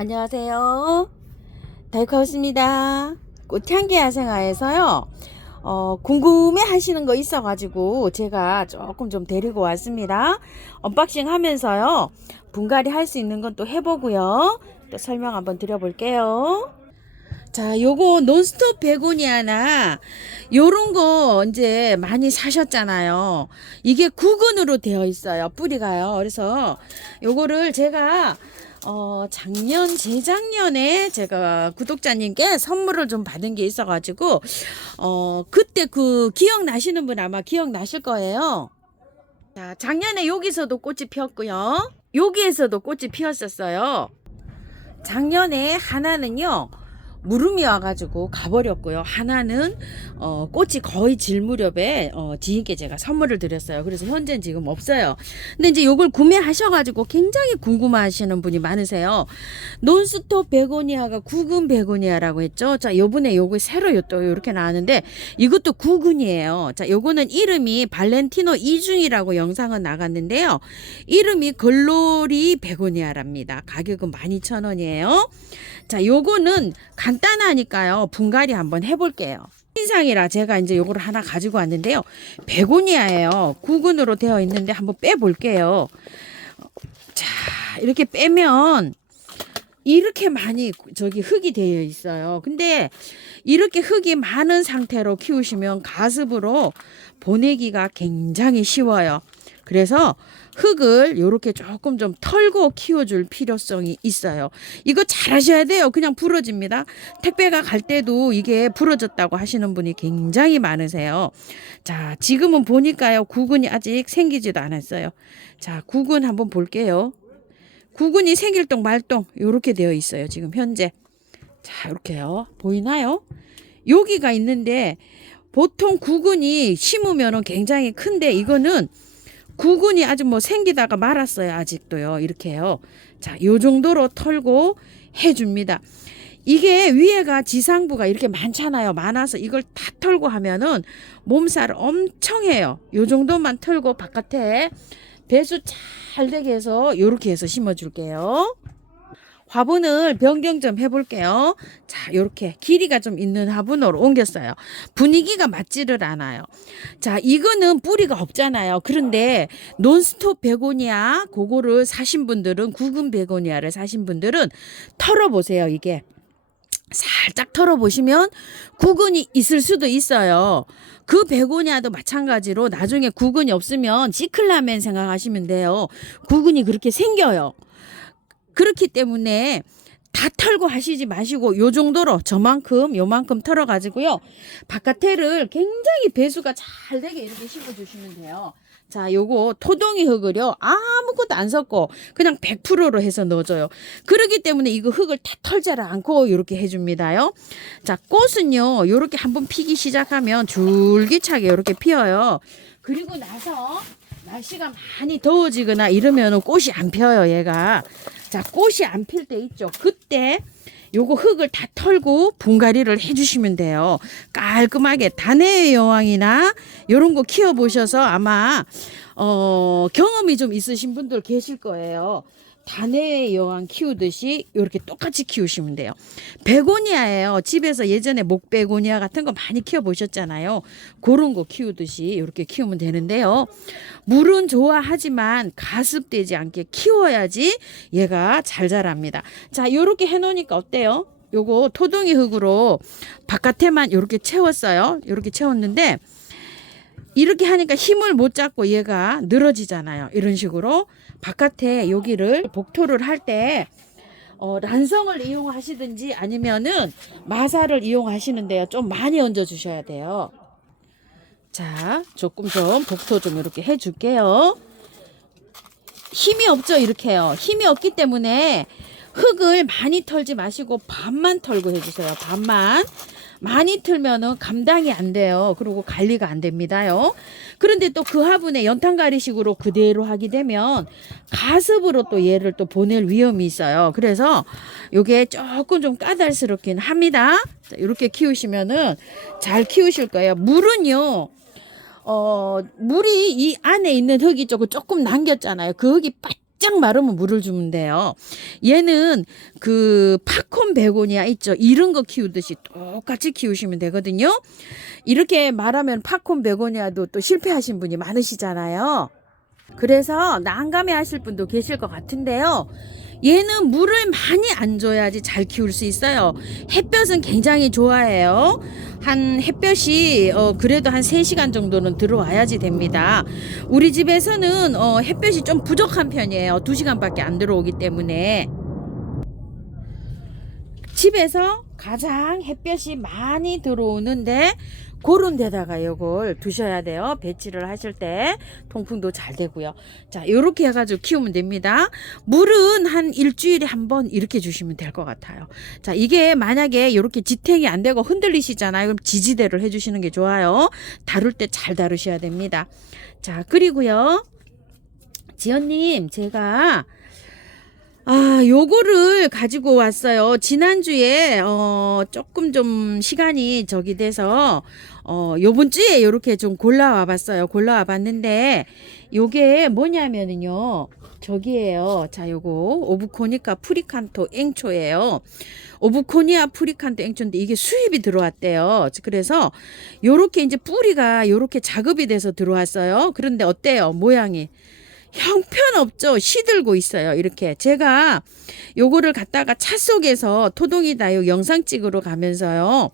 안녕하세요. 달카우스입니다. 꽃향기 야생화에서요. 궁금해 하시는 거 있어가지고 제가 조금 좀 데리고 왔습니다. 언박싱 하면서요. 분갈이 할 수 있는 건 또 해보고요. 또 설명 한번 드려볼게요. 자, 요거 논스톱 베고니아나 요런 거 이제 많이 사셨잖아요. 이게 구근으로 되어 있어요. 뿌리가요. 그래서 요거를 제가 작년, 재작년에 제가 구독자님께 선물을 좀 받은 게 있어가지고, 그때 그 기억나시는 분 아마 기억나실 거예요. 자, 작년에 여기서도 꽃이 피었고요. 여기에서도 꽃이 피었었어요. 작년에 하나는요, 무름이 와가지고 가버렸고요. 하나는 꽃이 거의 질 무렵에 지인께 제가 선물을 드렸어요. 그래서 현재는 지금 없어요. 근데 이제 요걸 구매하셔가지고 굉장히 궁금해하시는 분이 많으세요. 논스톱 베고니아가 구근 베고니아라고 했죠. 자, 요번에 요거 새로 또 이렇게 나왔는데 이것도 구근이에요. 자, 요거는 이름이 발렌티노 이중이라고 영상은 나갔는데요. 이름이 글로리 베고니아랍니다. 가격은 12,000원이에요. 자, 요거는 간단하니까요. 분갈이 한번 해볼게요. 신상이라 제가 이제 요거를 하나 가지고 왔는데요. 베고니아예요. 구근으로 되어 있는데 한번 빼볼게요. 자, 이렇게 빼면 이렇게 많이 저기 흙이 되어 있어요. 근데 이렇게 흙이 많은 상태로 키우시면 가습으로 보내기가 굉장히 쉬워요. 그래서 흙을 이렇게 조금 좀 털고 키워줄 필요성이 있어요. 이거 잘 하셔야 돼요. 그냥 부러집니다. 택배가 갈 때도 이게 부러졌다고 하시는 분이 굉장히 많으세요. 자, 지금은 보니까요. 구근이 아직 생기지도 않았어요. 자, 구근 한번 볼게요. 구근이 생길동 말동 이렇게 되어 있어요. 지금 현재. 자, 이렇게요. 보이나요? 여기가 있는데 보통 구근이 심으면 굉장히 큰데 이거는 구근이 아주 뭐 생기다가 말았어요. 아직도요. 이렇게요. 자, 요 정도로 털고 해줍니다. 이게 위에가 지상부가 이렇게 많잖아요. 많아서 이걸 다 털고 하면은 몸살 엄청 해요. 요 정도만 털고 바깥에 배수 잘 되게 해서 요렇게 해서 심어줄게요. 화분을 변경 좀 해볼게요. 자, 요렇게 길이가 좀 있는 화분으로 옮겼어요. 분위기가 맞지를 않아요. 자, 이거는 뿌리가 없잖아요. 그런데 논스톱 베고니아 그거를 사신 분들은 구근 베고니아를 사신 분들은 털어보세요. 이게 살짝 털어보시면 구근이 있을 수도 있어요. 그 베고니아도 마찬가지로 나중에 구근이 없으면 시클라멘 생각하시면 돼요. 구근이 그렇게 생겨요. 그렇기 때문에 다 털고 하시지 마시고 요 정도로 저만큼 요만큼 털어 가지고요. 바깥에를 굉장히 배수가 잘 되게 이렇게 심어 주시면 돼요. 자, 요거 토동이 흙을요. 아무것도 안 섞고 그냥 100%로 해서 넣어줘요. 그러기 때문에 이거 흙을 다 털지 않고 이렇게 해줍니다요. 자, 꽃은요. 요렇게 한번 피기 시작하면 줄기차게 이렇게 피어요. 그리고 나서 날씨가 많이 더워지거나 이러면 꽃이 안 펴요, 얘가. 자, 꽃이 안 필 때 있죠. 그때 요거 흙을 다 털고 분갈이를 해주시면 돼요. 깔끔하게 단해의 여왕이나 요런 거 키워보셔서 아마 경험이 좀 있으신 분들 계실 거예요. 단해의 여왕 키우듯이 이렇게 똑같이 키우시면 돼요. 베고니아예요. 집에서 예전에 목베고니아 같은 거 많이 키워보셨잖아요. 그런 거 키우듯이 이렇게 키우면 되는데요. 물은 좋아하지만 가습되지 않게 키워야지 얘가 잘 자랍니다. 자, 이렇게 해놓으니까 어때요? 요거 토동이 흙으로 바깥에만 이렇게 채웠어요. 이렇게 채웠는데 이렇게 하니까 힘을 못 잡고 얘가 늘어지잖아요. 이런 식으로 바깥에 여기를 복토를 할 때 란성을 이용하시든지 아니면은 마사를 이용하시는데요. 좀 많이 얹어 주셔야 돼요. 자, 조금 좀 복토 좀 이렇게 해줄게요. 힘이 없죠, 이렇게요. 힘이 없기 때문에 흙을 많이 털지 마시고 반만 털고 해주세요. 반만. 많이 틀면은 감당이 안 돼요. 그리고 관리가 안 됩니다요. 그런데 또 그 화분에 연탄가리식으로 그대로 하게 되면 가습으로 또 얘를 또 보낼 위험이 있어요. 그래서 요게 조금 좀 까다롭긴 합니다. 자, 이렇게 키우시면은 잘 키우실 거예요. 물은요. 물이 이 안에 있는 흙이 조금 남겼잖아요. 그 흙이 바짝 마르면 물을 주면 돼요. 얘는 그 팝콘 베고니아 있죠. 이런 거 키우듯이 똑같이 키우시면 되거든요. 이렇게 말하면 팝콘 베고니아도 또 실패하신 분이 많으시잖아요. 그래서 난감해 하실 분도 계실 것 같은데요. 얘는 물을 많이 안 줘야지 잘 키울 수 있어요. 햇볕은 굉장히 좋아해요. 한 햇볕이 그래도 한 3시간 정도는 들어와야지 됩니다. 우리 집에서는 햇볕이 좀 부족한 편이에요. 2시간밖에 안 들어오기 때문에. 집에서 가장 햇볕이 많이 들어오는데 그런 데다가 이걸 두셔야 돼요. 배치를 하실 때 통풍도 잘 되고요. 자, 이렇게 해가지고 키우면 됩니다. 물은 한 일주일에 한 번 이렇게 주시면 될 것 같아요. 자, 이게 만약에 이렇게 지탱이 안 되고 흔들리시잖아요. 그럼 지지대를 해주시는 게 좋아요. 다룰 때 잘 다루셔야 됩니다. 자, 그리고요, 지연님, 제가 요거를 가지고 왔어요. 지난주에, 조금 좀 시간이 저기 돼서, 요번 주에 요렇게 좀 골라와 봤어요. 골라와 봤는데, 요게 뭐냐면은요, 저기에요. 자, 요거, 오브코니카 프리칸토 앵초예요. 오브코니아 프리칸토 앵초인데 이게 수입이 들어왔대요. 그래서 요렇게 이제 뿌리가 요렇게 작업이 돼서 들어왔어요. 그런데 어때요? 모양이. 형편없죠. 시들고 있어요. 이렇게 제가 요거를 갖다가 차 속에서 토동이다요 영상 찍으러 가면서요,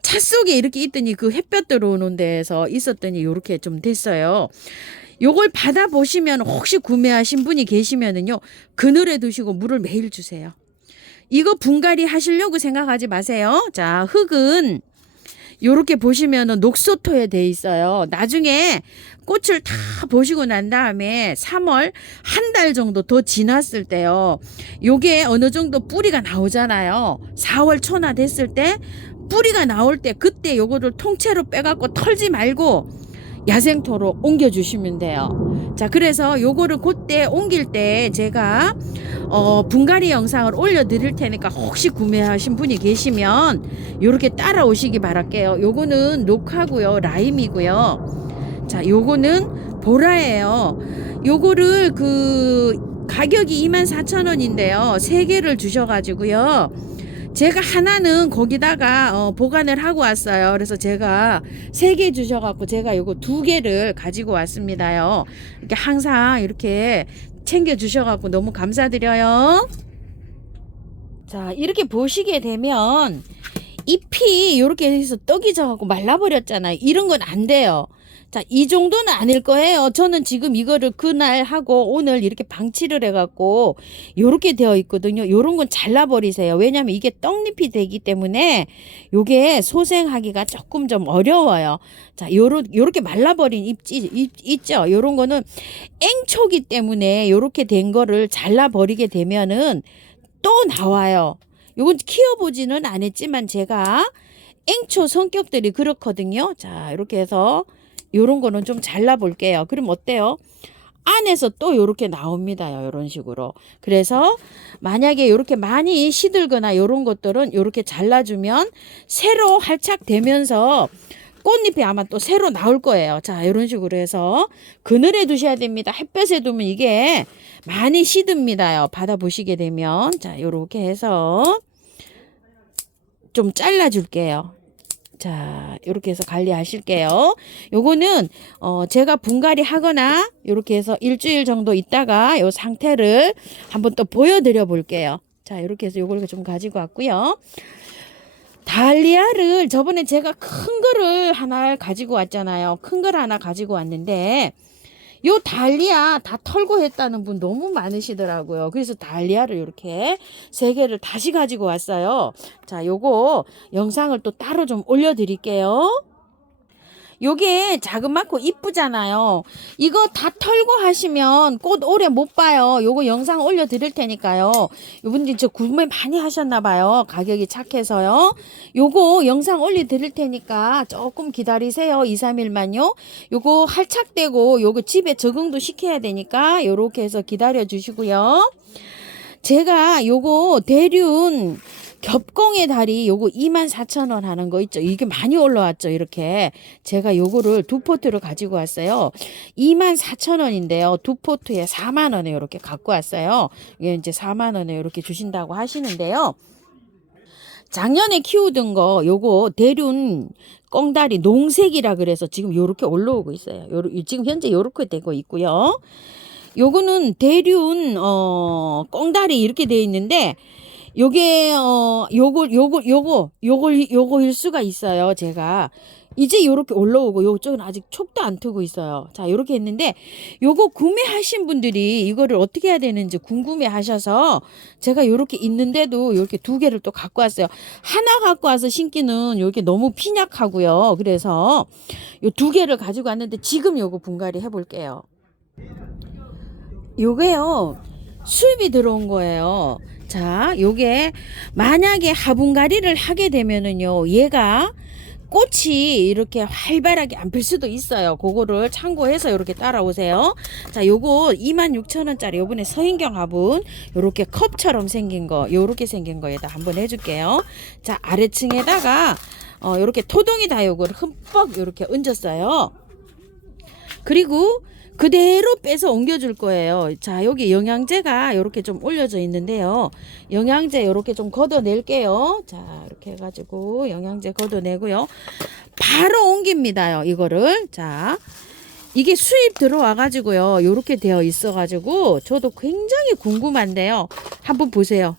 차 속에 이렇게 있더니 그 햇볕 들어오는 데에서 있었더니 요렇게 좀 됐어요. 요걸 받아보시면 혹시 구매하신 분이 계시면은요, 그늘에 두시고 물을 매일 주세요. 이거 분갈이 하시려고 생각하지 마세요. 자, 흙은 요렇게 보시면은 녹소토에 돼 있어요. 나중에 꽃을 다 보시고 난 다음에 3월 한 달 정도 더 지났을 때요, 요게 어느 정도 뿌리가 나오잖아요. 4월 초나 됐을 때 뿌리가 나올 때 그때 요거를 통째로 빼갖고 털지 말고 야생토로 옮겨주시면 돼요. 자, 그래서 요거를 그때 옮길 때 제가 분갈이 영상을 올려드릴 테니까 혹시 구매하신 분이 계시면 요렇게 따라오시기 바랄게요. 요거는 녹하고요, 라임이고요. 자, 요거는 보라예요. 요거를 그 가격이 24,000원인데요 3개를 주셔가지고요, 제가 하나는 거기다가 보관을 하고 왔어요. 그래서 제가 3개 주셔갖고 제가 요거 2개를 가지고 왔습니다요. 이렇게 항상 이렇게 챙겨 주셔갖고 너무 감사드려요. 자, 이렇게 보시게 되면 잎이 이렇게 해서 떡이 져갖고 말라버렸잖아요. 이런 건 안 돼요. 자, 이 정도는 아닐 거예요. 저는 지금 이거를 그날 하고 오늘 이렇게 방치를 해갖고 요렇게 되어 있거든요. 요런 건 잘라버리세요. 왜냐면 이게 떡잎이 되기 때문에 요게 소생하기가 조금 좀 어려워요. 자, 요렇게 말라버린 잎 있죠. 요런 거는 앵초기 때문에 요렇게 된 거를 잘라버리게 되면은 또 나와요. 요건 키워보지는 않았지만 제가 앵초 성격들이 그렇거든요. 자, 이렇게 해서 요런 거는 좀 잘라 볼게요. 그럼 어때요? 안에서 또 요렇게 나옵니다. 요런 식으로. 그래서 만약에 요렇게 많이 시들거나 요런 것들은 요렇게 잘라주면 새로 활착되면서 꽃잎이 아마 또 새로 나올 거예요. 자, 이런 식으로 해서 그늘에 두셔야 됩니다. 햇볕에 두면 이게 많이 시듭니다요. 받아보시게 되면. 자, 요렇게 해서 좀 잘라줄게요. 자, 이렇게 해서 관리하실게요. 요거는 제가 분갈이 하거나 이렇게 해서 일주일 정도 있다가 요 상태를 한번 또 보여드려 볼게요. 자, 이렇게 해서 요걸 좀 가지고 왔고요. 달리아를 저번에 제가 큰 거를 하나 가지고 왔잖아요. 큰 걸 하나 가지고 왔는데 요 달리아 다 털고 했다는 분 너무 많으시더라고요. 그래서 달리아를 이렇게 3개를 다시 가지고 왔어요. 자, 요거 영상을 또 따로 좀 올려드릴게요. 요게 자그맣고 이쁘잖아요. 이거 다 털고 하시면 꽃 오래 못 봐요. 요거 영상 올려드릴 테니까요. 요분들 저 구매 많이 하셨나봐요. 가격이 착해서요. 요거 영상 올려드릴 테니까 조금 기다리세요. 2, 3일만요. 요거 활착되고 요거 집에 적응도 시켜야 되니까 요렇게 해서 기다려 주시고요. 제가 요거 대륜 겹공의 다리 요거 24,000원 하는 거 있죠. 이게 많이 올라왔죠. 이렇게 제가 요거를 두 포트를 가지고 왔어요. 24,000원인데요. 두 포트에 4만 원에 이렇게 갖고 왔어요. 이게 이제 4만 원에 이렇게 주신다고 하시는데요. 작년에 키우던 거 요거 대륜 꽁다리 농색이라 그래서 지금 요렇게 올라오고 있어요. 지금 현재 요렇게 되고 있고요. 요거는 대륜 꽁다리 이렇게 되어 있는데 요게 요거일 수가 있어요. 제가 이제 요렇게 올라오고 요쪽은 아직 촉도 안 트고 있어요. 자, 요렇게 했는데 요거 구매하신 분들이 이거를 어떻게 해야 되는지 궁금해 하셔서 제가 요렇게 있는데도 요렇게 두 개를 또 갖고 왔어요. 하나 갖고 와서 심기는 요렇게 너무 핀약하고요. 그래서 요 두 개를 가지고 왔는데 지금 요거 분갈이 해 볼게요. 요게요. 수입이 들어온 거예요. 자, 요게 만약에 화분갈이를 하게 되면은요. 얘가 꽃이 이렇게 활발하게 안 필 수도 있어요. 그거를 참고해서 이렇게 따라오세요. 자, 요거 26,000원짜리 요번에 서인경 화분 요렇게 컵처럼 생긴 거 요렇게 생긴 거에다 한번 해줄게요. 자, 아래층에다가 요렇게 토동이 다육을 흠뻑 요렇게 얹었어요. 그리고 그대로 빼서 옮겨줄 거예요. 자, 여기 영양제가 이렇게 좀 올려져 있는데요. 영양제 이렇게 좀 걷어낼게요. 자, 이렇게 해가지고 영양제 걷어내고요. 바로 옮깁니다요. 이거를. 자, 이게 수입 들어와가지고요. 이렇게 되어 있어가지고 저도 굉장히 궁금한데요. 한번 보세요.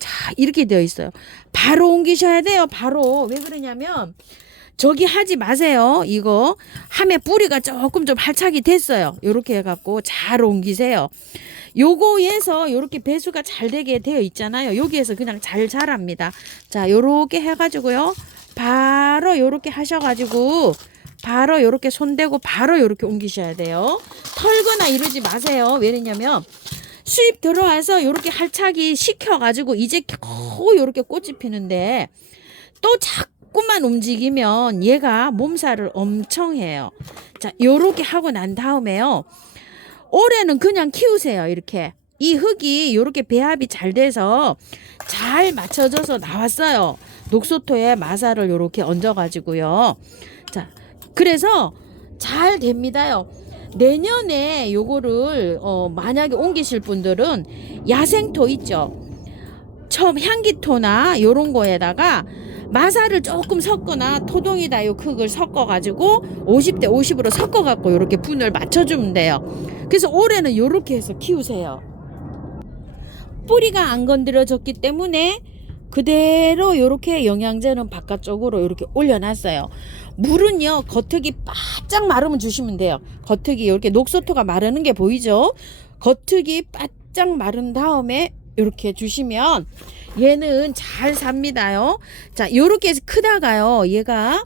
자, 이렇게 되어 있어요. 바로 옮기셔야 돼요. 바로. 왜 그러냐면 저기 하지 마세요. 이거 하면 뿌리가 조금 좀 활착이 됐어요. 요렇게 해갖고 잘 옮기세요. 요거에서 요렇게 배수가 잘 되게 되어 있잖아요. 여기에서 그냥 잘 자랍니다. 자, 요렇게 해가지고요. 바로 요렇게 하셔가지고 바로 요렇게 손대고 바로 요렇게 옮기셔야 돼요. 털거나 이러지 마세요. 왜냐면 수입 들어와서 요렇게 활착이 시켜가지고 이제 겨우 요렇게 꽃이 피는데 또 자꾸만 움직이면 얘가 몸살을 엄청 해요. 자, 요렇게 하고 난 다음에요. 올해는 그냥 키우세요. 이렇게. 이 흙이 요렇게 배합이 잘 돼서 잘 맞춰져서 나왔어요. 녹소토에 마사를 요렇게 얹어가지고요. 자, 그래서 잘 됩니다요. 내년에 요거를 만약에 옮기실 분들은 야생토 있죠. 처음 향기토나 요런 거에다가 마사를 조금 섞거나 토동이 다육 흙을 섞어가지고 50대 50으로 섞어갖고 이렇게 분을 맞춰주면 돼요. 그래서 올해는 이렇게 해서 키우세요. 뿌리가 안 건드려졌기 때문에 그대로 이렇게 영양제는 바깥쪽으로 이렇게 올려놨어요. 물은요, 겉흙이 바짝 마르면 주시면 돼요. 겉흙이 이렇게 녹소토가 마르는 게 보이죠? 겉흙이 바짝 마른 다음에 이렇게 주시면 얘는 잘 삽니다요. 자, 요렇게 해서 크다가요. 얘가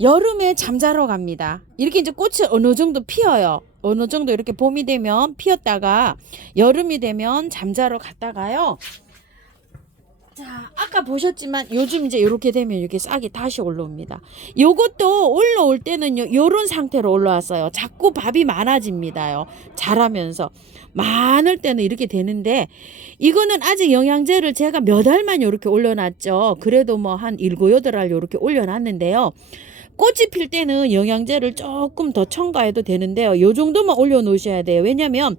여름에 잠자러 갑니다. 이렇게 이제 꽃이 어느 정도 피어요. 어느 정도 이렇게 봄이 되면 피었다가 여름이 되면 잠자러 갔다가요. 자, 아까 보셨지만 요즘 이제 이렇게 되면 이렇게 싹이 다시 올라옵니다. 요것도 올라올 때는요, 요런 상태로 올라왔어요. 자꾸 밥이 많아집니다요. 자라면서. 많을 때는 이렇게 되는데, 이거는 아직 영양제를 제가 몇 알만 이렇게 올려놨죠. 그래도 뭐 한 7, 8알 이렇게 올려놨는데요. 꽃이 필 때는 영양제를 조금 더 첨가해도 되는데요. 요 정도만 올려놓으셔야 돼요. 왜냐면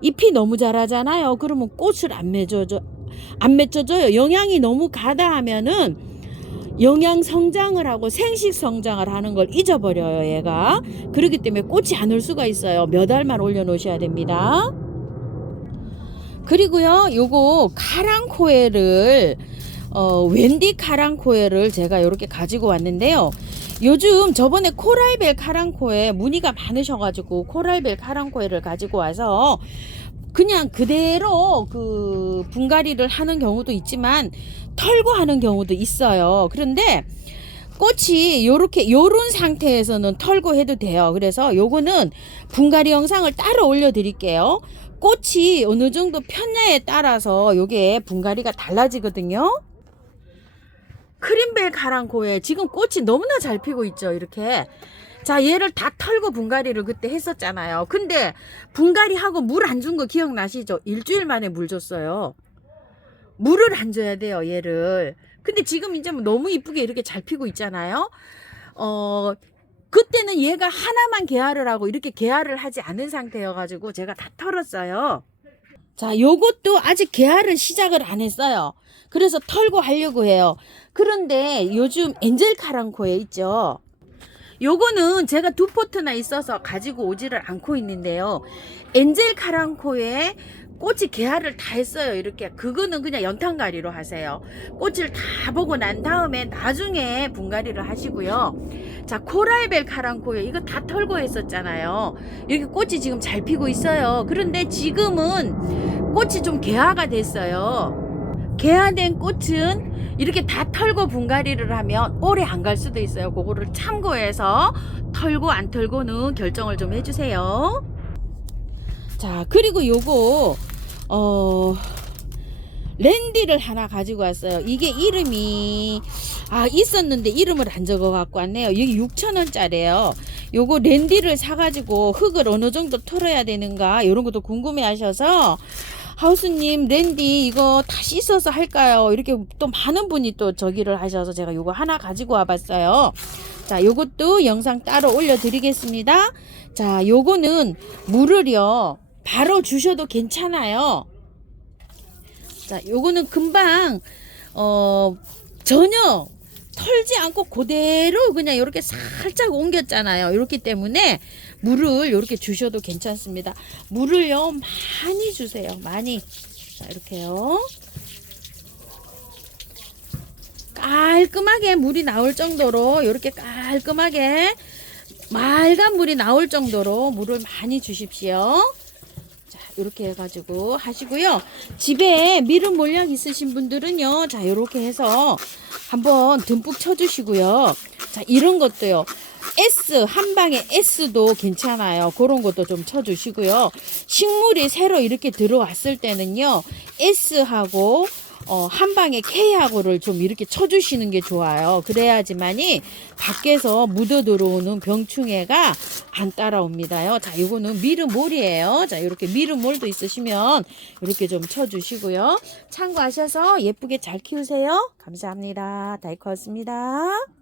잎이 너무 자라잖아요. 그러면 꽃을 안 맺혀져요. 영양이 너무 가다 하면은 영양 성장을 하고 생식 성장을 하는 걸 잊어버려요, 얘가. 그렇기 때문에 꽃이 안 올 수가 있어요. 몇 알만 올려놓으셔야 됩니다. 그리고요, 요거 카랑코에를 웬디 카랑코에를 제가 이렇게 가지고 왔는데요. 요즘 저번에 코랄벨 카랑코에 문의가 많으셔가지고 코랄벨 카랑코에를 가지고 와서 그냥 그대로 그 분갈이를 하는 경우도 있지만 털고 하는 경우도 있어요. 그런데 꽃이 요런 상태에서는 털고 해도 돼요. 그래서 요거는 분갈이 영상을 따로 올려드릴게요. 꽃이 어느 정도 폈냐에 따라서 요게 분갈이가 달라지거든요. 크림벨 카랑코에 지금 꽃이 너무나 잘 피고 있죠. 이렇게. 자, 얘를 다 털고 분갈이를 그때 했었잖아요. 근데 분갈이하고 물 안 준 거 기억나시죠? 일주일 만에 물 줬어요. 물을 안 줘야 돼요, 얘를. 근데 지금 이제 뭐 너무 이쁘게 이렇게 잘 피고 있잖아요. 그때는 얘가 하나만 개화를 하고 이렇게 개화를 하지 않은 상태여가지고 제가 다 털었어요. 자, 요것도 아직 개화를 시작을 안 했어요. 그래서 털고 하려고 해요. 그런데 요즘 엔젤 카랑코에 있죠. 요거는 제가 2포트나 있어서 가지고 오지를 않고 있는데요. 엔젤 카랑코에 꽃이 개화를 다 했어요. 이렇게. 그거는 그냥 연탄가리로 하세요. 꽃을 다 보고 난 다음에 나중에 분갈이를 하시고요. 자, 코랄벨 카랑코에 이거 다 털고 했었잖아요. 이렇게 꽃이 지금 잘 피고 있어요. 그런데 지금은 꽃이 좀 개화가 됐어요. 개화된 꽃은 이렇게 다 털고 분갈이를 하면 오래 안 갈 수도 있어요. 그거를 참고해서 털고 안 털고는 결정을 좀 해주세요. 자, 그리고 요거 랜디를 하나 가지고 왔어요. 이게 이름이 있었는데 이름을 안 적어 갖고 왔네요. 여기 6,000원짜리예요. 요거 랜디를 사가지고 흙을 어느 정도 털어야 되는가 이런 것도 궁금해 하셔서 하우스님 랜디 이거 다 씻어서 할까요? 이렇게 또 많은 분이 또 저기를 하셔서 제가 요거 하나 가지고 와봤어요. 자, 요것도 영상 따로 올려드리겠습니다. 자, 요거는 물을요 바로 주셔도 괜찮아요. 자, 요거는 금방 전혀 털지 않고 그대로 그냥 이렇게 살짝 옮겼잖아요. 이렇기 때문에 물을 이렇게 주셔도 괜찮습니다. 물을요 많이 주세요. 많이. 자, 이렇게요. 깔끔하게 물이 나올 정도로 이렇게 깔끔하게 맑은 물이 나올 정도로 물을 많이 주십시오. 자, 이렇게 해가지고 하시고요. 집에 미름 몰약 있으신 분들은요, 자, 이렇게 해서 한번 듬뿍 쳐주시고요. 자, 이런 것도요. S, 한 방에 S도 괜찮아요. 그런 것도 좀 쳐주시고요. 식물이 새로 이렇게 들어왔을 때는요, S하고 한 방에 K하고를 좀 이렇게 쳐주시는 게 좋아요. 그래야지만이 밖에서 묻어 들어오는 병충해가 안 따라옵니다요. 자, 이거는 미르몰이에요. 자, 이렇게 미르몰도 있으시면 이렇게 좀 쳐주시고요. 참고하셔서 예쁘게 잘 키우세요. 감사합니다. 다이코였습니다.